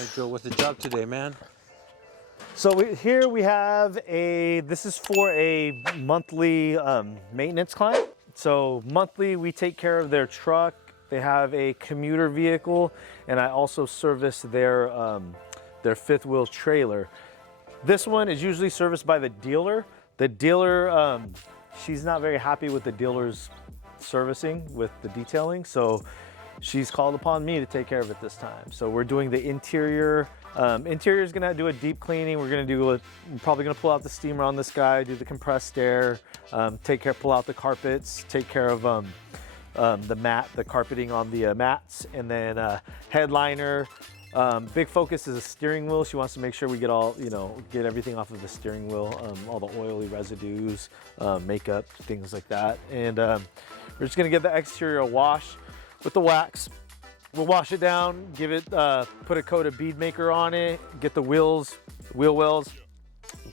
right, Joe, what's the job today, man? So here we have this is for a monthly maintenance client. So monthly we take care of their truck. They have a commuter vehicle, and I also service their fifth wheel trailer. This one is usually serviced by the dealer. The dealer, she's not very happy with the dealer's servicing with the detailing, so she's called upon me to take care of it this time. So we're doing the interior. Interior is gonna do a deep cleaning. We're probably gonna pull out the steamer on this guy, do the compressed air, pull out the carpets, take care of the carpeting on the mats, and then headliner. Big focus is a steering wheel. She wants to make sure we get get everything off of the steering wheel, all the oily residues, makeup, things like that. And we're just gonna give the exterior a wash with the wax. We'll wash it down, give it, put a coat of bead maker on it, get the wheel wells,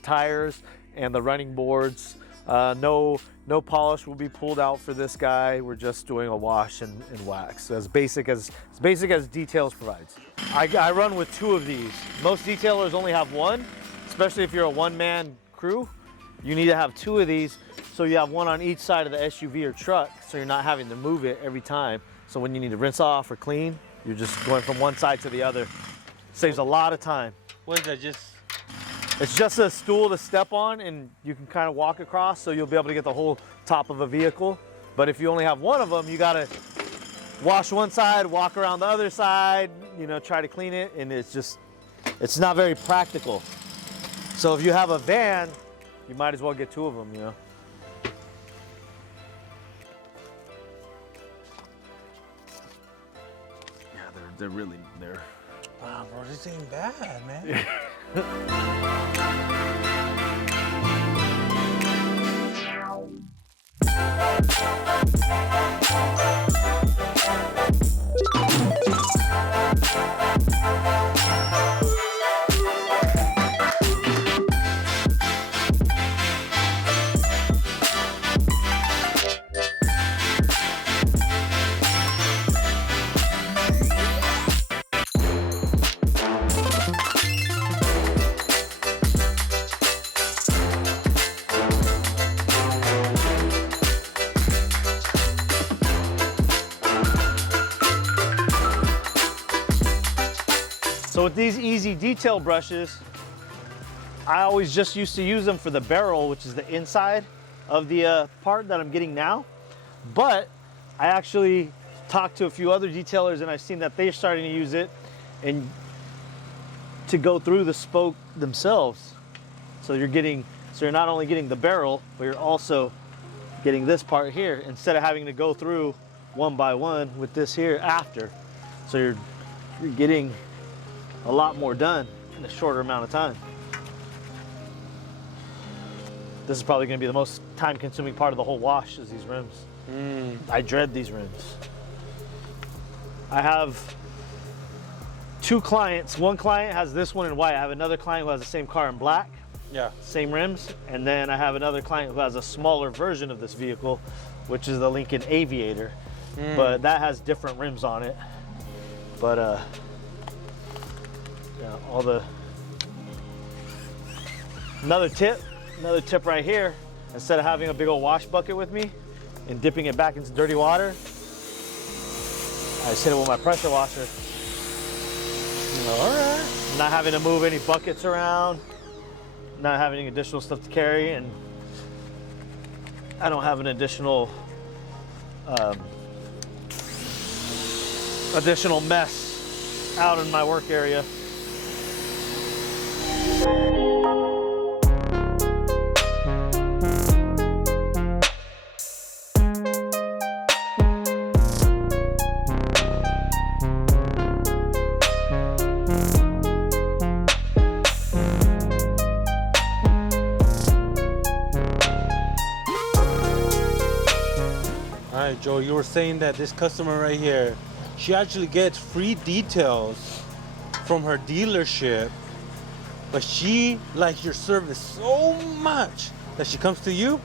tires, and the running boards. No polish will be pulled out for this guy. We're just doing a wash and wax. So as basic as Details provides. I run with 2 of these. Most detailers only have 1, especially if you're a one-man crew. You need to have 2 of these, so you have 1 on each side of the SUV or truck, so you're not having to move it every time. So when you need to rinse off or clean, you're just going from one side to the other. Saves a lot of time. What is that, It's just a stool to step on, and you can kind of walk across, so you'll be able to get the whole top of a vehicle. But if you only have 1 of them, you gotta wash one side, walk around the other side, try to clean it, and it's not very practical. So if you have a van, you might as well get 2 of them, They're Wow, bro, this ain't bad, man. So with these easy detail brushes, I always just used to use them for the barrel, which is the inside of the part that I'm getting now. But I actually talked to a few other detailers, and I've seen that they're starting to use it and to go through the spoke themselves. So you're not only getting the barrel, but you're also getting this part here instead of having to go through one by one with this here after. So you're getting a lot more done in a shorter amount of time. This is probably going to be the most time-consuming part of the whole wash is these rims. I dread these rims. I have 2 clients. One client has this one in white. I have another client who has the same car in black. Yeah. Same rims. And then I have another client who has a smaller version of this vehicle, which is the Lincoln Aviator. But that has different rims on it. But yeah, another tip right here, instead of having a big old wash bucket with me and dipping it back into dirty water, I just hit it with my pressure washer. All right. Not having to move any buckets around, not having any additional stuff to carry, and I don't have an additional mess out in my work area. All right, Joe, you were saying that this customer right here, she actually gets free details from her dealership, but she likes your service so much that she comes to you?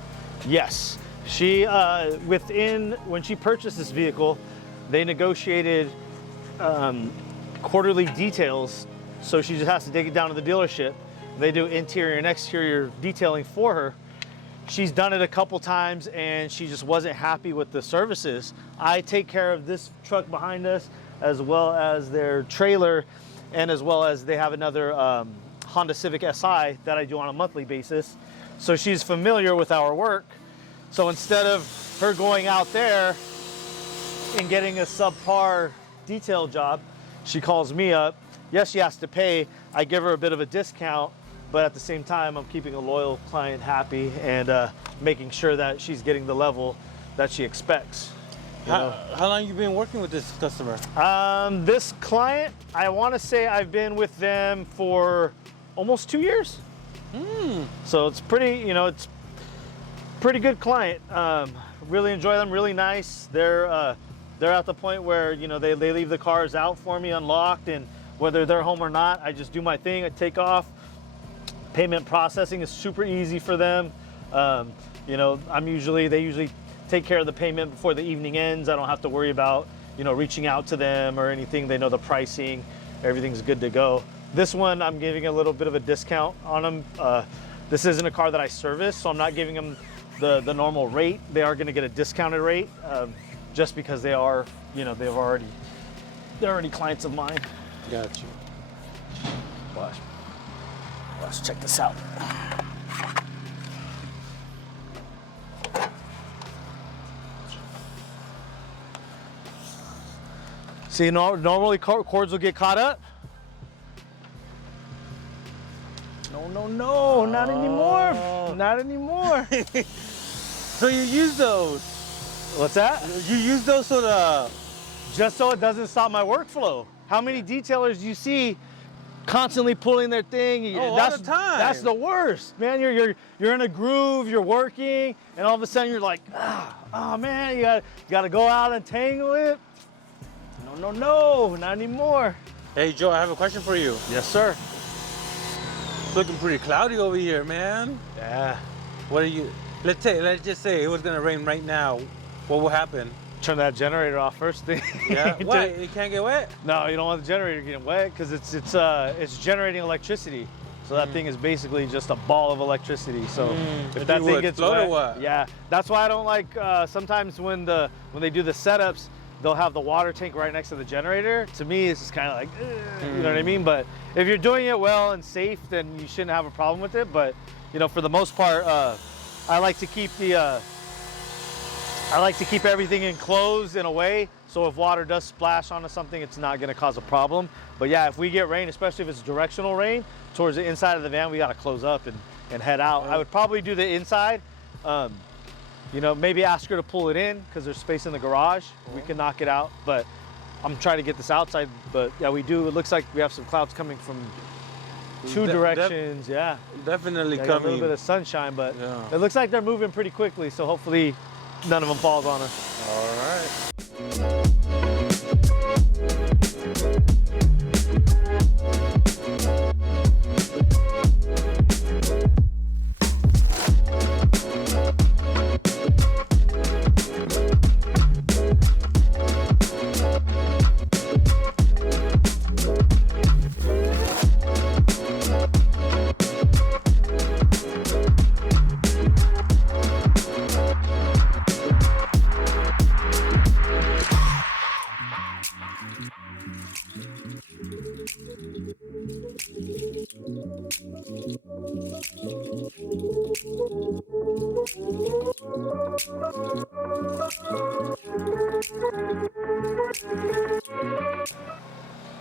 Yes. She, when she purchased this vehicle, they negotiated quarterly details so she just has to take it down to the dealership. They do interior and exterior detailing for her. She's done it a couple times and she just wasn't happy with the services. I take care of this truck behind us, as well as their trailer, and as well as they have another Honda Civic Si that I do on a monthly basis. So she's familiar with our work. So instead of her going out there and getting a subpar detail job, she calls me up. Yes, she has to pay. I give her a bit of a discount, but at the same time, I'm keeping a loyal client happy and making sure that she's getting the level that she expects. How long you been working with this customer? This client, I want to say I've been with them for almost 2 years. So it's pretty, you know, it's pretty good client. Really enjoy them, really nice. They're at the point where, you know, they leave the cars out for me unlocked, and whether they're home or not, I just do my thing, I take off. Payment processing is super easy for them. You know, they usually take care of the payment before the evening ends. I don't have to worry about, you know, reaching out to them or anything. They know the pricing, everything's good to go. This one, I'm giving a little bit of a discount on them. This isn't a car that I service, so I'm not giving them the normal rate. They are gonna get a discounted rate, just because they are, you know, they're already clients of mine. Got you. Watch. Let's check this out. See, normally cords will get caught up. No, not anymore. Not anymore. So you use those? What's that? You use those Just so it doesn't stop my workflow. How many detailers do you see constantly pulling their thing? all the time. That's the worst, man. You're in a groove, you're working, and all of a sudden you're like, oh man, you gotta go out and tangle it. No, not anymore. Hey Joe, I have a question for you. Yes, sir. It's looking pretty cloudy over here, man. Yeah. What are you? Let's just say it was gonna rain right now. What will happen? Turn that generator off first thing. Yeah. What? It can't get wet? No, you don't want the generator getting wet because it's generating electricity. So that thing is basically just a ball of electricity. So if that thing gets wet, or what? yeah, that's why I don't like. Sometimes when they do the setups, they'll have the water tank right next to the generator. To me, it's just kind of like, you know what I mean? But if you're doing it well and safe, then you shouldn't have a problem with it. But you know, for the most part, I like to keep everything enclosed in a way, so if water does splash onto something, it's not gonna cause a problem. But yeah, if we get rain, especially if it's directional rain, towards the inside of the van, we gotta close up and head out. I would probably do the inside. You know, maybe ask her to pull it in because there's space in the garage. We can knock it out, but I'm trying to get this outside. But yeah, we do. It looks like we have some clouds coming from two directions. Yeah, Definitely got coming. a little bit of sunshine, but it looks like they're moving pretty quickly. So hopefully none of them falls on us. All right.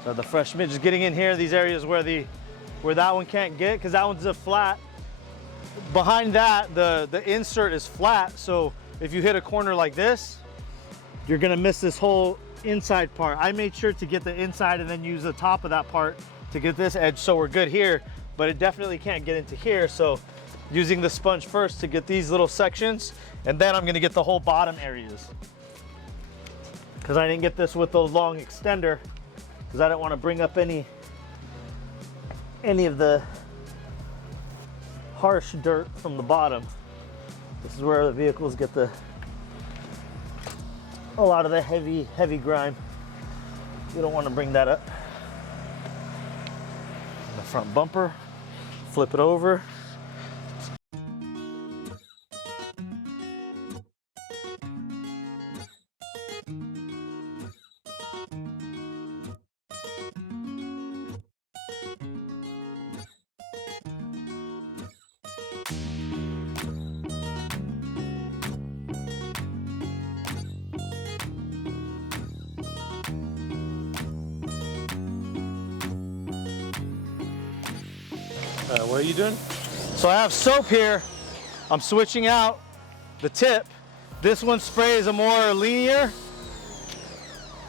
So the fresh mint, just getting in here, these areas where that one can't get, because that one's a flat. Behind that, the insert is flat, so if you hit a corner like this, you're gonna miss this whole inside part. I made sure to get the inside and then use the top of that part to get this edge, so we're good here, but it definitely can't get into here, so using the sponge first to get these little sections, and then I'm gonna get the whole bottom areas. Because I didn't get this with the long extender, because I didn't want to bring up any of the harsh dirt from the bottom. This is where the vehicles get a lot of the heavy grime. You don't want to bring that up. front bumper, flip it over. What are you doing? So I have soap here. I'm switching out the tip. This one sprays a more linear.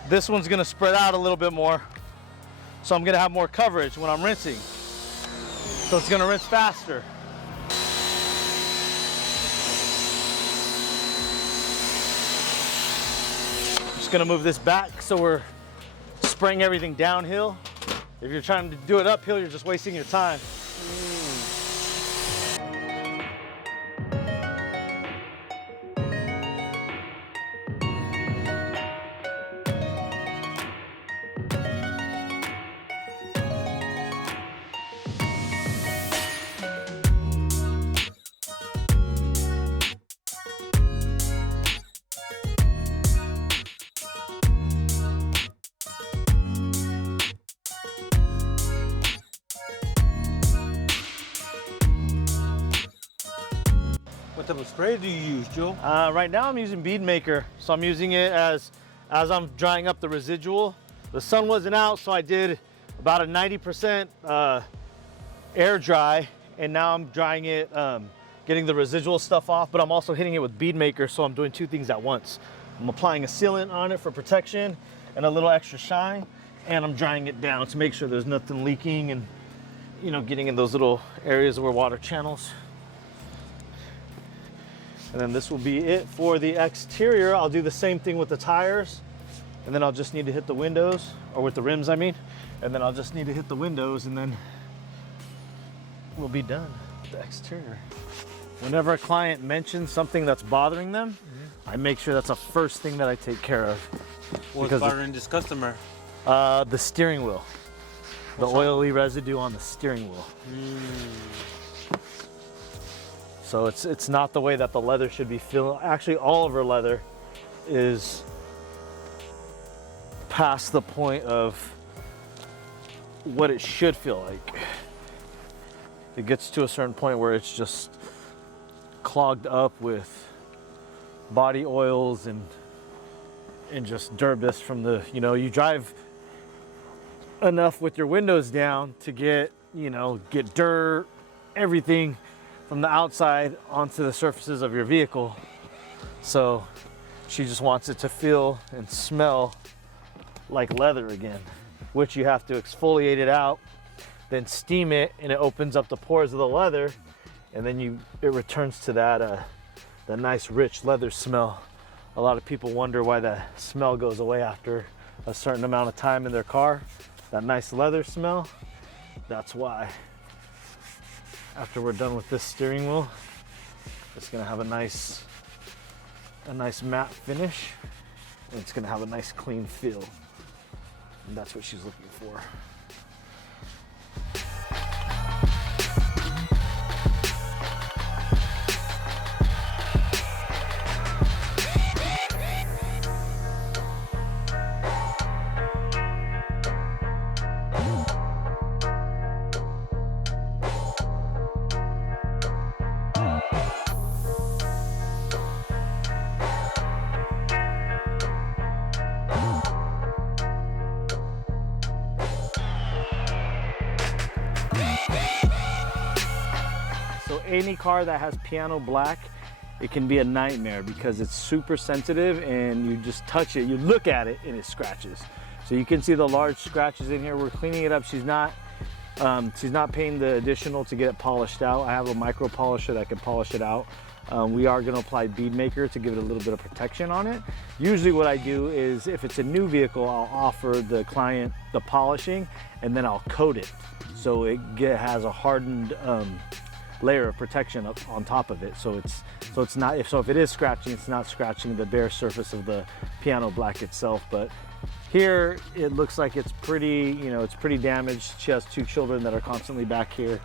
This one's gonna spread out a little bit more. So I'm gonna have more coverage when I'm rinsing. So it's gonna rinse faster. Just gonna move this back so we're spraying everything downhill. If you're trying to do it uphill, you're just wasting your time. What type of spray do you use, Joe? Right now I'm using bead maker, so I'm using it as I'm drying up the residual. The sun wasn't out, so I did about a 90% air dry, and now I'm drying it, getting the residual stuff off, but I'm also hitting it with bead maker, so I'm doing two things at once. I'm applying a sealant on it for protection and a little extra shine, and I'm drying it down to make sure there's nothing leaking and, you know, getting in those little areas where water channels. And then this will be it for the exterior. I'll do the same thing with the tires, and then I'll just need to hit the windows, or with the rims, I mean, and then I'll just need to hit the windows, and then we'll be done with the exterior. Whenever a client mentions something that's bothering them, I make sure that's the first thing that I take care of. What's bothering this customer? The steering wheel. The oily residue on the steering wheel. So it's not the way that the leather should be feeling. Actually, all of her leather is past the point of what it should feel like. It gets to a certain point where it's just clogged up with body oils and just dirt from the, you know, you drive enough with your windows down to get, you know, get dirt, everything from the outside onto the surfaces of your vehicle. So she just wants it to feel and smell like leather again, which you have to exfoliate it out, then steam it, and it opens up the pores of the leather, and then it returns to that nice rich leather smell. A lot of people wonder why the smell goes away after a certain amount of time in their car. That nice leather smell, that's why. After we're done with this steering wheel, it's gonna have a nice matte finish, and it's gonna have a nice clean feel. And that's what she's looking for. So any car that has piano black, it can be a nightmare because it's super sensitive, and you just touch it, you look at it, and it scratches. So you can see the large scratches in here. We're cleaning it up. She's not paying the additional to get it polished out. I have a micro polisher that can polish it out. We are going to apply bead maker to give it a little bit of protection on it. Usually what I do is, if it's a new vehicle, I'll offer the client the polishing, and then I'll coat it so it has a hardened layer of protection up on top of it. So if it is scratching, it's not scratching the bare surface of the piano black itself. But Here, it looks like it's pretty, you know, it's pretty damaged. She has 2 children that are constantly back here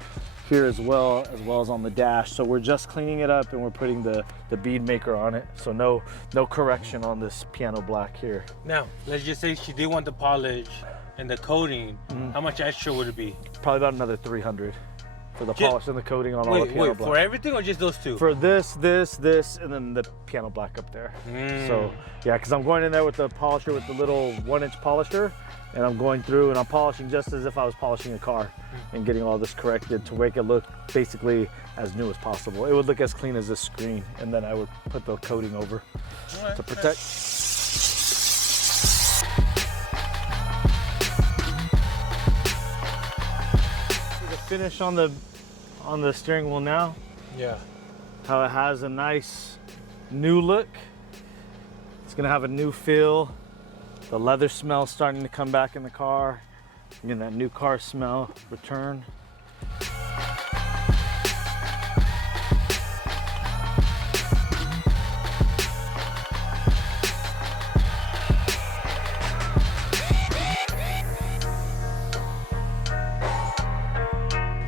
as well as on the dash. So we're just cleaning it up and we're putting the bead maker on it. So no correction on this piano black here. Now, let's just say she did want the polish and the coating. How much extra would it be? Probably about another 300 for the polish and the coating on all the piano black. For everything or just those 2? For this, and then the piano black up there. So yeah, because I'm going in there with the polisher with the little 1-inch polisher, and I'm going through and I'm polishing just as if I was polishing a car and getting all this corrected to make it look basically as new as possible. It would look as clean as this screen, and then I would put the coating over to protect. The finish on the steering wheel now. Yeah. How it has a nice new look. It's gonna have a new feel. The leather smell starting to come back in the car. Again, that new car smell return.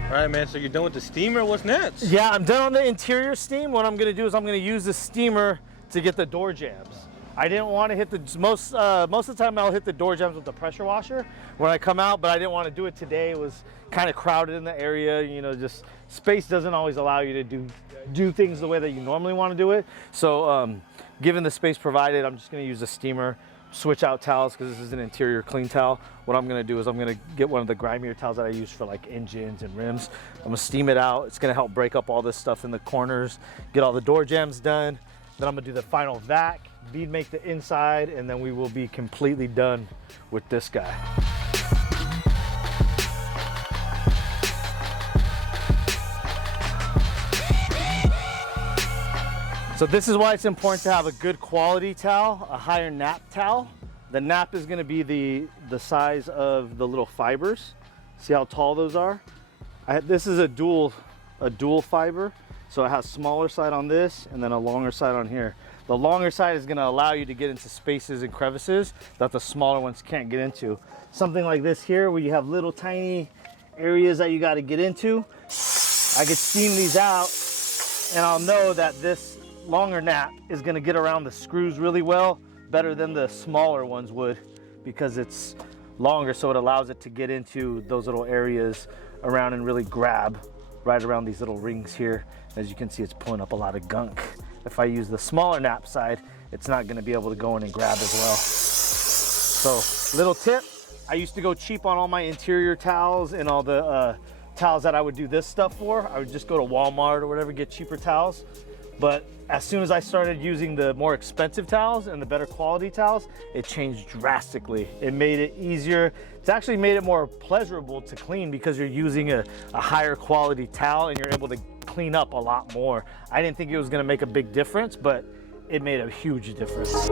All right, man, so you're done with the steamer. What's next? Yeah, I'm done on the interior steam. What I'm gonna do is I'm gonna use the steamer to get the door jambs. I didn't want to hit the, most of the time I'll hit the door jambs with the pressure washer when I come out, but I didn't want to do it today. It was kind of crowded in the area, you know, just space doesn't always allow you to do things the way that you normally want to do it. So given the space provided, I'm just gonna use the steamer, switch out towels because this is an interior clean towel. What I'm gonna do is I'm gonna get one of the grimier towels that I use for like engines and rims. I'm gonna steam it out. It's gonna help break up all this stuff in the corners, get all the door jambs done. Then I'm gonna do the final vac, bead make the inside, and then we will be completely done with this guy. So this is why it's important to have a good quality towel, a higher nap towel. The nap is gonna be the size of the little fibers. See how tall those are? This is a dual fiber. So it has smaller side on this and then a longer side on here. The longer side is gonna allow you to get into spaces and crevices that the smaller ones can't get into. Something like this here where you have little tiny areas that you gotta get into. I could steam these out and I'll know that this longer nap is gonna get around the screws really well, better than the smaller ones would, because it's longer, so it allows it to get into those little areas around and really grab right around these little rings here. As you can see, it's pulling up a lot of gunk. If I use the smaller nap side, it's not gonna be able to go in and grab as well. So, little tip, I used to go cheap on all my interior towels and all the towels that I would do this stuff for. I would just go to Walmart or whatever, get cheaper towels. But as soon as I started using the more expensive towels and the better quality towels, it changed drastically. It made it easier. It's actually made it more pleasurable to clean because you're using a higher quality towel and you're able to clean up a lot more. I didn't think it was gonna make a big difference, but it made a huge difference.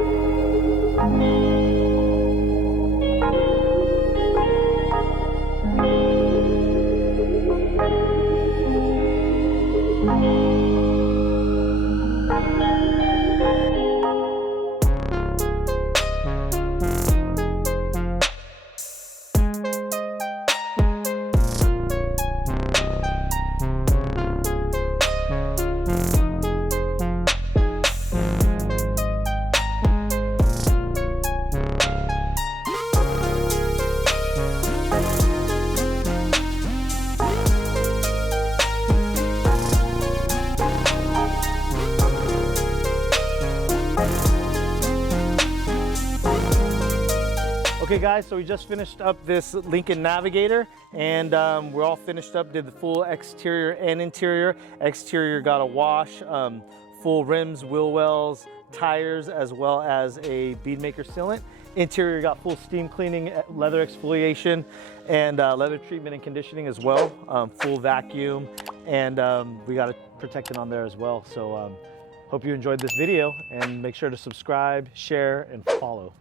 Okay guys, so we just finished up this Lincoln Navigator and we're all finished up, did the full exterior and interior. Exterior got a wash, full rims, wheel wells, tires, as well as a bead maker sealant. Interior got full steam cleaning, leather exfoliation, and leather treatment and conditioning as well. Full vacuum, and we got it protected on there as well. So hope you enjoyed this video, and make sure to subscribe, share, and follow.